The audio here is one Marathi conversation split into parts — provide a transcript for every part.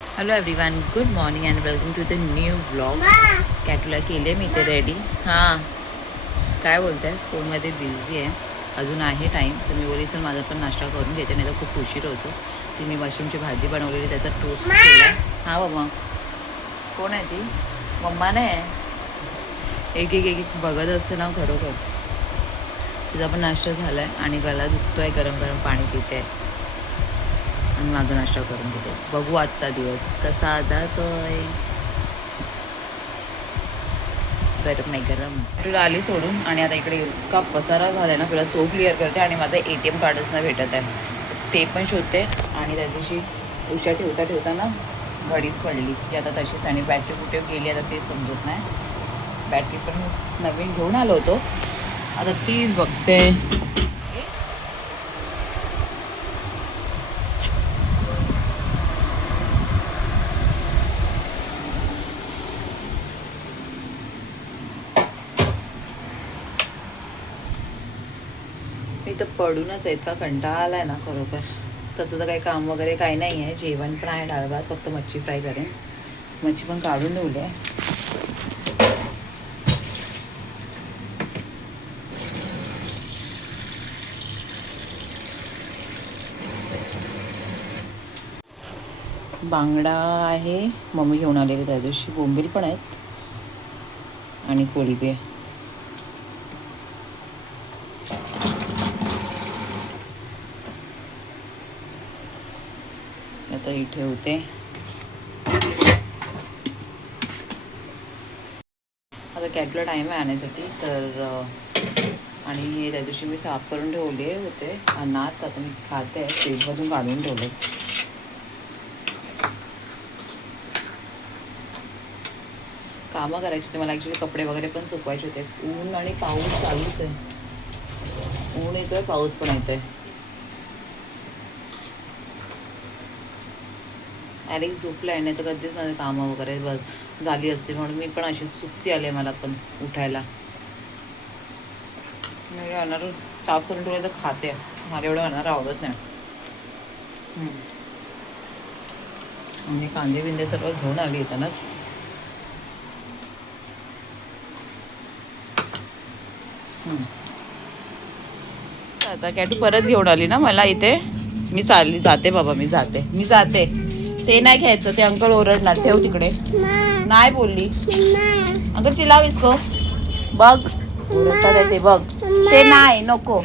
Hello everyone, good morning and welcome to the new blog. कॅटूला केले मी ते रेडी. हां, काय बोलते आहे, फोनमध्ये बिझी आहे. अजून आहे टाईम, तर मी बोलली चल माझा पण नाश्ता करून घेते, नाही तर खूप उशीर होतो. ती मी मशरूमची भाजी बनवलेली, त्याचा टोस्ट केला. हां बाबा, कोण आहे ती? मम्मा नाही. एक एक एक बघत असते ना खरोखर. तिचा पण नाश्ता झाला आहे आणि गला दुखतो आहे, गरम गरम पाणी पिते आहे आणि माझा नाश्ता करून घेते. बघू आजचा दिवस कसा जातोय. गरम नाही गरम. तुला आली सोडून आणि आता इकडे इतका पसारा झाला आहे ना, तुला तो क्लिअर करते आणि माझं ATM कार्डच नाही भेटत आहे, ते पण शोधते. आणि त्या दिवशी उशा ठेवता ठेवता घडीच पडली ती आता तशीच, आणि बॅटरी कुठे गेली आता ते समजत नाही. बॅटरी पण नवीन घेऊन आलो होतो, आता तीच बघते. मी तर पडूनच आहेत का, कंटाळा आला आहे ना खरोखर. तसं तर काही काम वगैरे काही नाही आहे, जेवण पण आहे डाळ भात, फक्त मच्छी फ्राय करेन. मच्छी पण काढून ठेवली आहे. बांगडा आहे, मम्मी घेऊन आलेली त्या दिवशी. बोंबील पण आहेत आणि कोळंबी आहे. आता ही ठेवते. आता कॅटला टाईम आहे आणण्यासाठी, तर आणि हे त्या दिवशी मी साफ करून ठेवले होते अन्नात. आता मी खाते, फ्रीजमधून काढून ठेवले. कामं करायची होते मला, ॲक्च्युली कपडे वगैरे पण सुकवायचे होते. ऊन आणि पाऊस चालूच आहे. ऊन येतोय, पाऊस पण येतोय. ॲलेक्स झोपलाय, नाही तर कधीच माझे कामं वगैरे झाली असते. म्हणून मी पण अशी सुस्ती आली आहे मला पण उठायला. मी अनार साफ करून ठेवले तर खाते, मला एवढं अनार आवडत नाही. म्हणजे कांदे बिंदे सर्व घेऊन आली येतानाच. आता कॅटू परत घेऊन आली ना मला इथे. मी चालली, जाते बाबा, मी जाते. ते नाही घ्यायचं, ते अंकल ओरडणार. ठेव तिकडे. नाही बोलली अंकल, चिल्लाव इसको. बघ ओरडतात आहे ते, बघ. ते नाही, नको.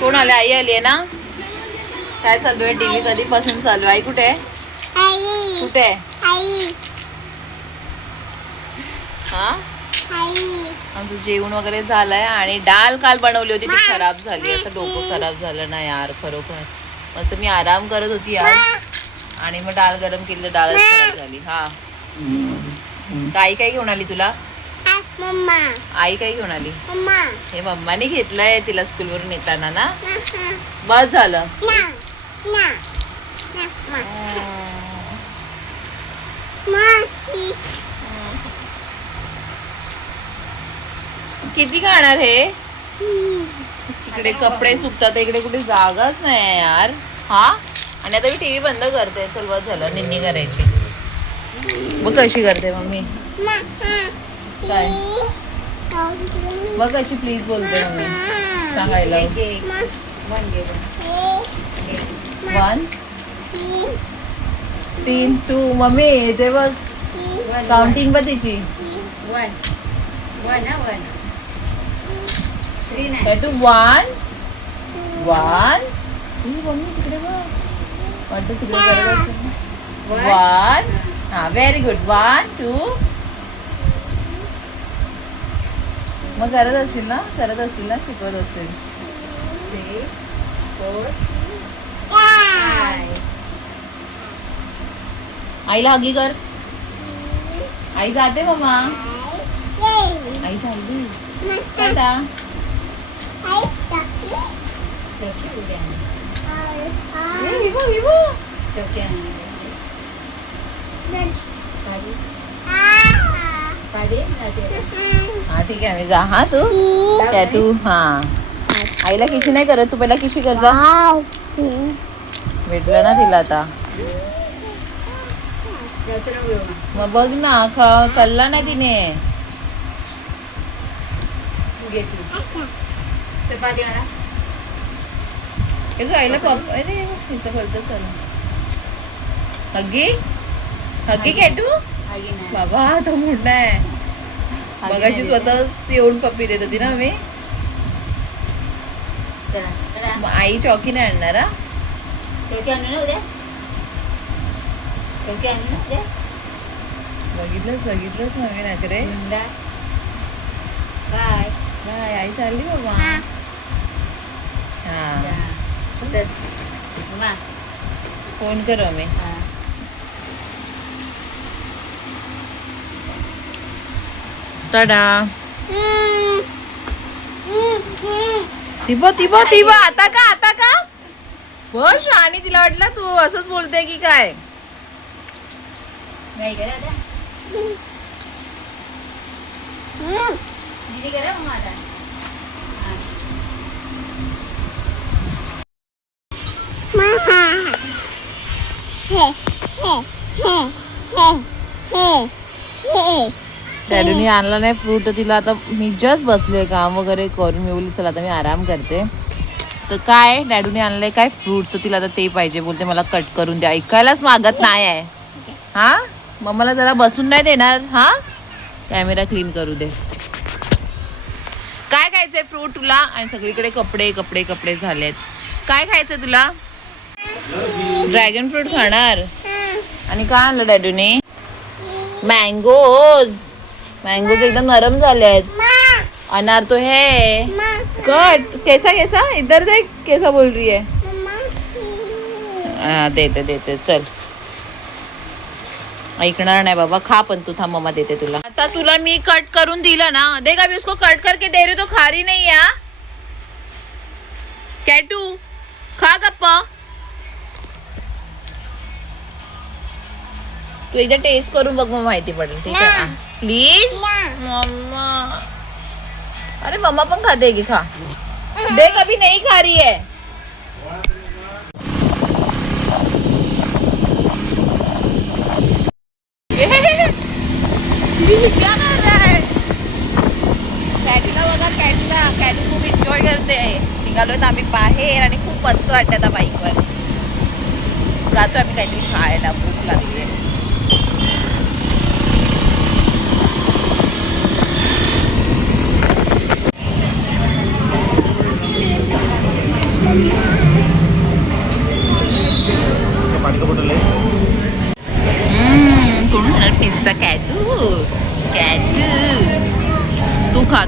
कोण आले? आई आली आहे ना. काय चालू आहे? टीव्ही कधीपासून चालू आहे? आई कुठे आहे? कुठे आहे? हा, आमचं जेवण वगैरे झालंय आणि डाळ काल बनवली होती ती खराब झाली. असं डोकं खराब झालं ना यार खरोखर. मस्त मी आराम करत होती यार, आणि मग डाळ गरम केली तर डाळच खराब झाली. हा, आई काय घेऊन आली तुला? आई काय घेऊन आली? हे मम्माने घेतलंय तिला स्कूलवरून येताना ना. बस झालं. किती खाणार हे? इकडे कपडे सुकतात, इकडे कुठे जागाच नाही यार. हा, आणि आता मी टीव्ही बंद करते. चल बस झालं, निन्नी करायची. बघ कशी करते मम्मी. काय बघ कशी प्लीज बोलते मम्मी. सांगायला 1 3 2 मम्मी ते बघ काउंटिंग बघ तिची. 1 मम्मी तिकडे बघ, वाटतं तिकडे करत असेल. 1. हा, व्हेरी गुड. 1 2. मग करत असतील ना, शिकवत असतील. 3 4 5. आईला हगी कर. आई जाते मम्मा. आई चालली. टाटा. हा ठीक आहे, मी जा. हा तू टॅटू. हा, आईला किशी नाही करत, तू पहिला किशी कर जा. भेटलं ना तिला आता. मग बघ ना कल्ला नाही तिने. चपाती मला आईला पप्पा अरे तिचं बोलतं चल हग्गी हग्गी कॅटू बाबा आता मोठा आहे. मगाशी स्वतःच येऊन पप्पी देत होती ना मी. मग आई चौकी नाही आणणार हा. चौकी आणू ना उद्या. चौकी आणू ना उद्या. बघितलंच नवीन अकरे. बाय बाय आई चालली बाबा. हा चल मम्मा फोन करू मी. टाटा. तिबा आता का बस. आणि तिला वाटलं तू असंच बोलते की काय. नाही करा आता दीदी करा मम्मा आता. डॅडूनी आणला नाही फ्रूट. तर तिला आता मी जस्ट बसले काम वगैरे करून. मी बोलली चला आता मी आराम करते. तर काय डॅडूने आणलंय काय फ्रूट्स. तर तिला आता ते पाहिजे बोलते. मला कट करून द्या. ऐकायलाच मागत नाही आहे हा. मम्माला जरा बसून नाही देणार हा. कॅमेरा क्लीन करू दे. काय खायचंय फ्रूट तुला. आणि सगळीकडे कपडे कपडे कपडे झालेत. काय खायचंय तुला. ड्रॅगन फ्रूट खाणार. आणि काय आणलं डॅडूने. मँगोज एकदम नरम झाले आहेत. अनार तो है कट. कैसा इधर देख कैसा बोल रही है. देते चल. ऐकणार नाही बाबा. खा पण तू. थांब मम्मा देते तुला. आता तुला मी कट करून दिलं ना. देख अभी उसको कट करके दे रही तो खा रही नहीं है. कैटू खा गप्पा. तू एकदा टेस्ट करून बघ मग माहिती पडेल. ठीक आहे प्लीज मम्मा. अरे मम्मा पण खाते की खा. देख अभी नहीं खा रही है. क्या कर रहा है. कॅटूला बघा. कॅटू खूप एन्जॉय करते. निघालोय आम्ही बाहेर आणि खूप मस्त वाटतं आता बाईकवर. जातो आम्ही काहीतरी खायला. भूक लागली आहे. कोण खाणार पिझ्झा. कॅटू तू खा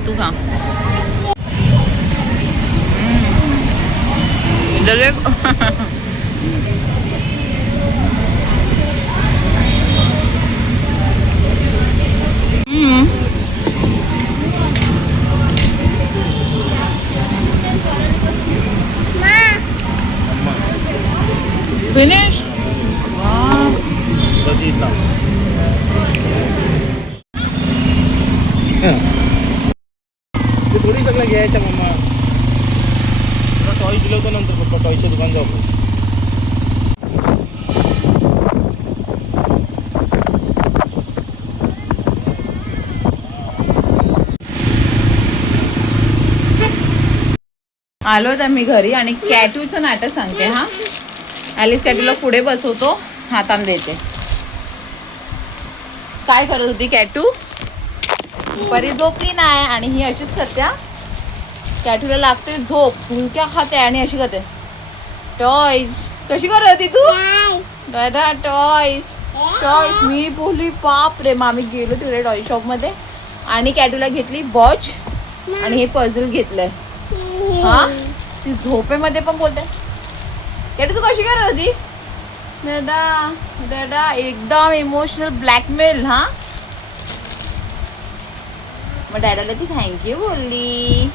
फिनिश. ते थोडी सगळं घ्यायचं मम्मा. तुला टॉय दिलं होतं नंतर पप्पा. टॉयचं दुकान जाऊ. आलो तर मी घरी. आणि कॅटूचं नाटक सांगते हा. ॲलिस कॅटूला पुढे बसवतो. हातान देते. काय करत होती कॅटू. दुपारी झोपली नाही. आणि ही अशीच करते. कॅटूला लागते झोप. फुंक्या खाते आणि अशी करते. टॉयज कशी करत होती तू. दादा टॉयज मी बोलली बाप रे. मग आम्ही गेलो तिकडे टॉय शॉप मध्ये. आणि कॅटूला घेतली वॉच. आणि हे पझल घेतलंय हा. ती झोपेमध्ये पण बोलते. कॅटू तू कशी करत होती. दादा एकदम इमोशनल ब्लॅकमेल हा. मग डॅडाला ती थँक्यू बोलली.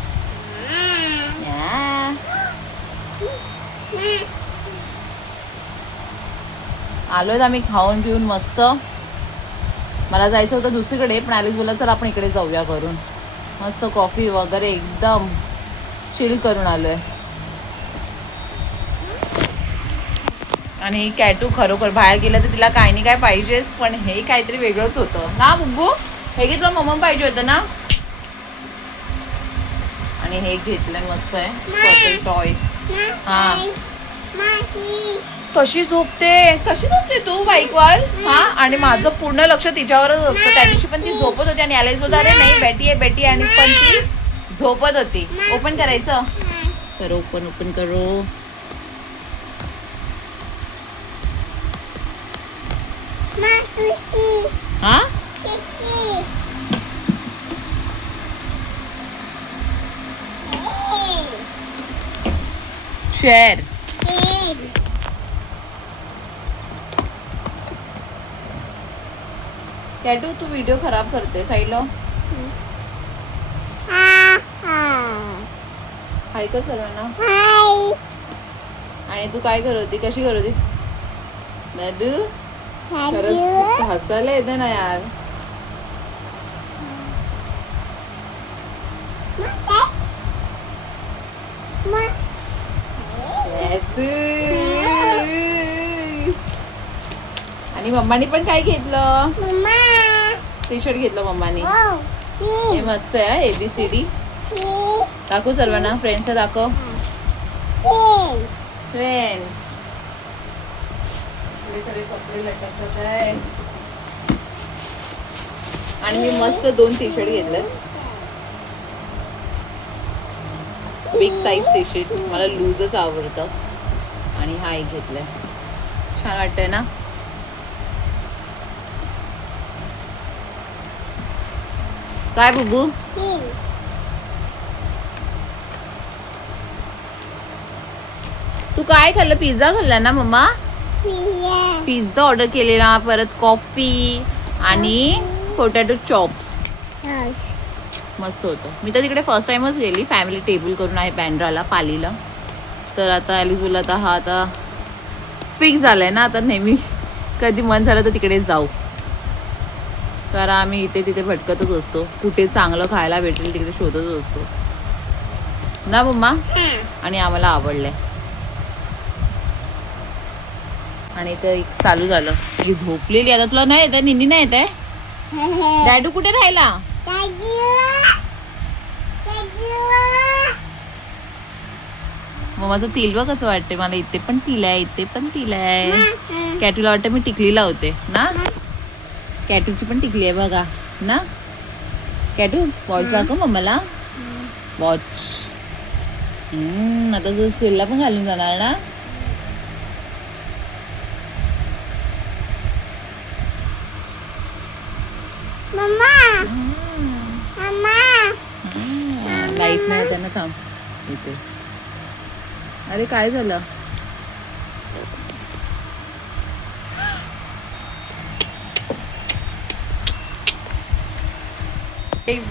आलोय आम्ही खाऊन पिऊन मस्त. मला जायचं होतं दुसरीकडे. पण ॲलिस बोलला चल आपण इकडे जाऊया करून. मस्त कॉफी वगैरे एकदम चिल करून आलोय. आणि ही कॅटू खरोखर बाहेर गेलं तर तिला काही नाही काय पाहिजेच, पण हे काहीतरी वेगळंच होतं ना बुब्बू. हे घेतलं मम्मा पाहिजे होतं ना. आणि हे घेतलंय मस्त आहे टॉय. हा कशी झोपते तू बाईकवर. हा आणि माझं पूर्ण लक्ष तिच्यावरच असतं. त्या दिवशी पण ती झोपत होती आणि याला बोलतो अरे नाही बेटी आणि पण ती झोपत होती. ओपन करायचं करो, ओपन करो. हा शेअर. कॅटू तू व्हिडिओ खराब करते. साईडला हाय कर सर्वांना. आणि तू काय करत होती, कशी करत होती दादू. खरंच हसायला येते ना यार. आणि मम्मानी पण काय घेतलं, टी शर्ट घेतलं मम्मानी. हे मस्त आहे ABCD. दाखव सर्वांना, फ्रेंड्सला दाखव. फ्रेंड सगळे कपडे लटकत आहे. आणि मी मस्त 2 टी शर्ट घेतले. बिग साईज टी शर्ट, मला लूजच आवडतं. आणि हा एक घेतलाय, छान वाटतंय ना. काय बुबू. तू काय खाल्लं, पिझ्झा खाल्ला ना मम्मा. पिझ्झा ऑर्डर केलेला, परत कॉफी आणि पोटॅटो चॉप्स. मस्त होतं. मी तर तिकडे फर्स्ट टाइमच गेली. फॅमिली टेबल करून आहे बँड्राला पालीला. तर आता ॲलिस बोलला आता हा आता फिक्स झालाय ना, आता नेहमी कधी मन झालं तर तिकडे जाऊ. कारण आम्ही इथे तिथे भटकतच असतो, कुठे चांगलं खायला भेटेल तिकडे शोधतच असतो ना मम्मा. आणि आम्हाला आवडलंय. आणि ते चालू झालं. ही झोपलेली आता. तुला नाही येत आहे, निन्नी नाही येत आहे. डॅडू कुठे राहिला. मम्माचं तिल बघ कसं वाटते मला. इथे पण तिल आहे, इथे पण तिल आहे. कॅटूला वाटतं मी टिकलीला होते ना. कॅटूची पण टिकली आहे बघा ना. कॅटू वॉच दाखव मम्माला. वॉच. आता तू स्कूलला पण घालून जाणार ना. लाईट नाही त्यांना. थांब इथे. अरे काय झालं.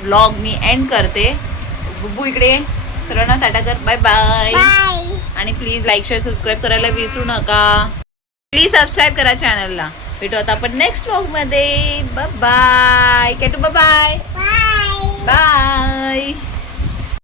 व्लॉग मी एंड करते. बुब्बू इकडे. सर्वांना टाटा कर. Bye bye. आणि प्लीज लाईक शेअर सबस्क्राईब करायला विसरू नका. प्लीज सबस्क्राईब करा चॅनलला. भेटू आता आपण नेक्स्ट व्लॉग मध्ये. Bye bye. कॅटू बाय बाय. बाय.